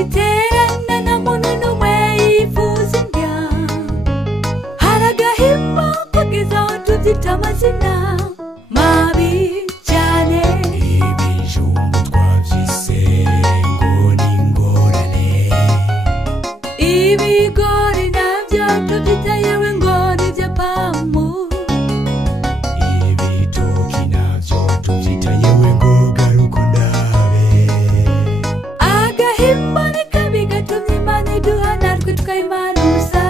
iterana na muntu n'umwe yifuza indya haragahimba kugeza aho tubyita amazina mabi cyane ibijumbu twavyise ngo ni ingorane ibigori nabyo tubyita yewe ngo ni iby'apamu ibitoki navyo tuvyita yewe ngo garuka ndabe agahimba ni kabi gatumye Imana iduha natwe tukayimanuza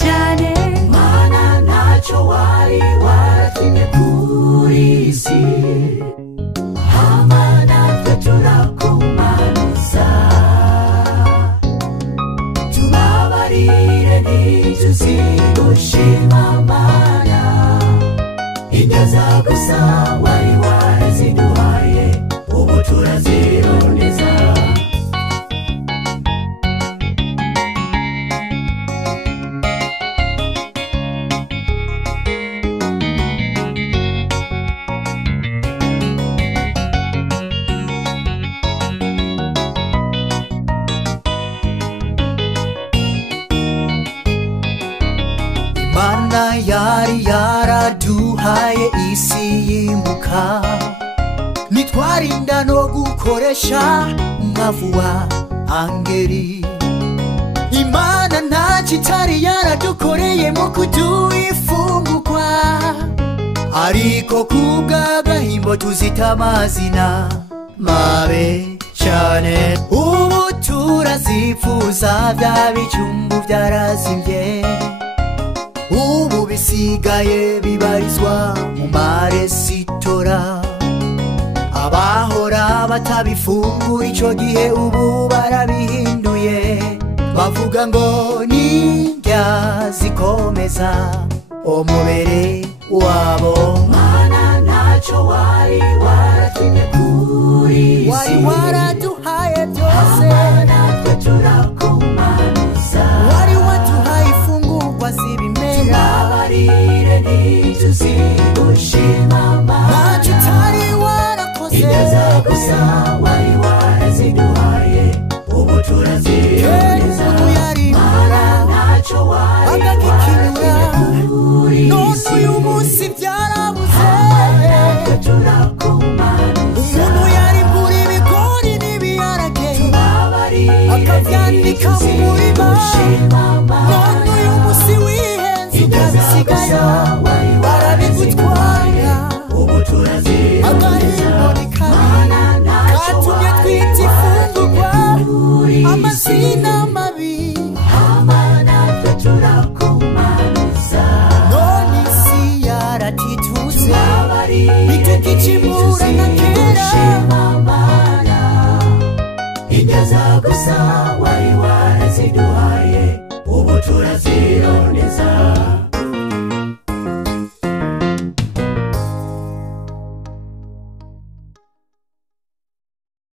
cyane Mana ntacyo wari waratumye kuri isi hama natwe turakumanuza tubabarire ntituzi gushima Mana indya zagusa wari waraziduhaye ubu turazirondeza Imana yari yaraduhaye isi yimuka nitwarinda no gukoresha umwavu wa angeri Imana ntacyo itari yaradukoreye mu kuduha ifungurwa ariko kubw'agahimbo tuzita amazina mabe cyane ubu turazifuza bya bijumbu byarazimye ubu bisigaye bibarizwa mu maresitora abahora batabifungura icyo gihe ubu barabihinduye bavuga ngo n'indya zikomeza umubiri wabo